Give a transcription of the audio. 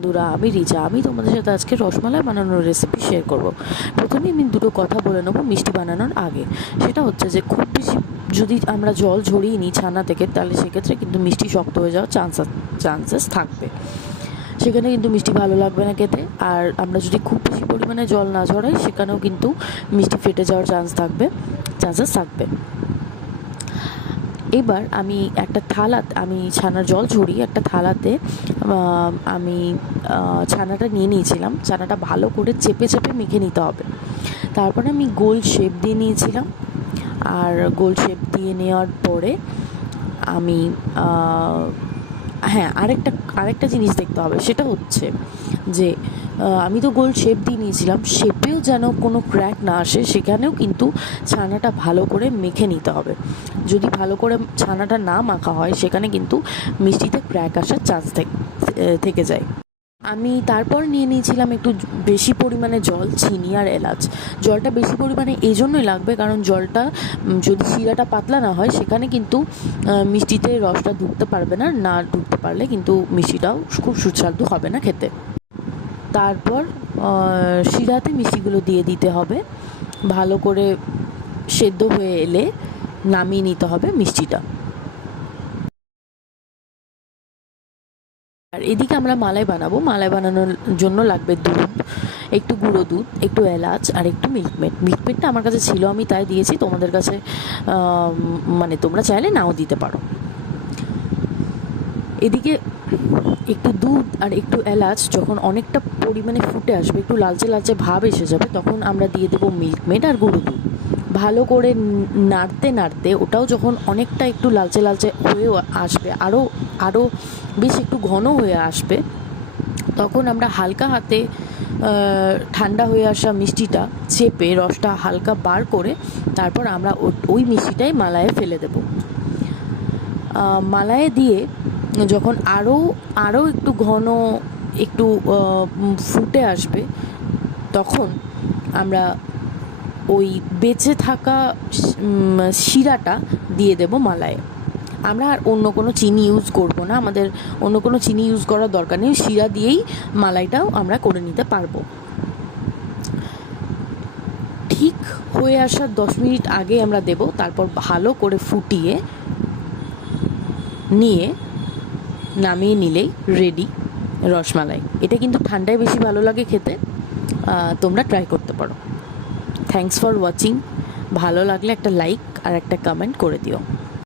বন্ধুরা, আমি রিচা। আমি তোমাদের সাথে আজকে রসমালাই বানানোর রেসিপি শেয়ার করব। প্রথমে আমি দুটো কথা বলে নেবো মিষ্টি বানানোর আগে। সেটা হচ্ছে যে খুব বেশি যদি আমরা জল ঝরিয়ে নিই ছানা থেকে, তাহলে সেক্ষেত্রে কিন্তু মিষ্টি শক্ত হয়ে যাওয়ার চান্সেস থাকবে। সেখানে কিন্তু মিষ্টি ভালো লাগবে না খেতে। আর আমরা যদি খুব বেশি পরিমাণে জল না ঝরাই, সেখানেও কিন্তু মিষ্টি ফেটে যাওয়ার চান্সেস থাকবে। এবার আমি একটা থালাতে আমি ছানার জল ঝরিয়ে একটা থালাতে আমি ছানাটা নিয়ে নিয়েছিলাম। ছানাটা ভালো করে চেপে চেপে মেখে নিতে হবে। তারপরে আমি গোল শেপ দিয়ে নিয়েছিলাম। আর গোল শেপ দিয়ে নেওয়ার পরে আমি হ্যাঁ, আরেকটা জিনিস দেখতে হবে। সেটা হচ্ছে যে আমি তো গোল শেপ দিয়ে নিয়েছিলাম, শেপেও যেন কোনো ক্র্যাক না আসে, সেখানেও কিন্তু ছানাটা ভালো করে মেখে নিতে হবে। যদি ভালো করে ছানাটা না মাখা হয়, সেখানে কিন্তু মিষ্টিতে ক্র্যাক আসার চান্স থেকে যায়। আমি তারপর নিয়ে নিয়েছিলাম একটু বেশি পরিমাণে জল, চিনি আর এলাচ। জলটা বেশি পরিমাণে এই জন্যই লাগবে, কারণ জলটা যদি শিরাটা পাতলা না হয়, সেখানে কিন্তু মিষ্টিতে রসটা ঢুকতে পারবে না। না ঢুকতে পারলে কিন্তু মিষ্টিটাও খুব সুস্বাদু হবে না খেতে। তারপর শিরাতে মিষ্টিগুলো দিয়ে দিতে হবে। ভালো করে সেদ্ধ হয়ে এলে নামিয়ে নিতে হবে মিষ্টিটা। আর এদিকে আমরা মালাই বানাবো। মালাই বানানোর জন্য লাগবে দুধ, একটু গুঁড়ো দুধ, একটু এলাচ আর একটু মিল্কমেডটা আমার কাছে ছিল, আমি তাই দিয়েছি। তোমাদের কাছে মানে তোমরা চাইলে নাও দিতে পারো। এদিকে একটু দুধ আর একটু এলাচ যখন অনেকটা পরিমাণে ফুটে আসবে, একটু লালচে লালচে ভাব এসে যাবে, তখন আমরা দিয়ে দেবো মিল্কমেড আর গুঁড়ো দুধ। ভালো করে নাড়তে নাড়তে ওটাও যখন অনেকটা একটু লালচে লালচে হয়ে আসবে, আরও বেশ একটু ঘন হয়ে আসবে, তখন আমরা হালকা হাতে ঠান্ডা হয়ে আসা মিষ্টিটা চেপে রসটা হালকা বার করে তারপর আমরা ওই মিষ্টিটাই মালাইয়ে ফেলে দেব। মালাইয়ে দিয়ে যখন আরও একটু ঘন একটু ফুটে আসবে, তখন আমরা ওই বেঁচে থাকা শিরাটা দিয়ে দেব মালাইয়ে। আমরা আর অন্য কোনো চিনি ইউজ করব না, আমাদের অন্য কোনো চিনি ইউজ করার দরকার নেই। শিরা দিয়েই মালাইটাও আমরা করে নিতে পারবো। ঠিক হয়ে আসার 10 মিনিট আগে আমরা দেব। তারপর ভালো করে ফুটিয়ে নিয়ে নামিয়ে নিলেই রেডি রসমালাই। এটা কিন্তু ঠান্ডায় বেশি ভালো লাগে খেতে। তোমরা ট্রাই করতে পারো। Thanks for watching. ভালো লাগলে একটা লাইক আর একটা কমেন্ট করে দিও।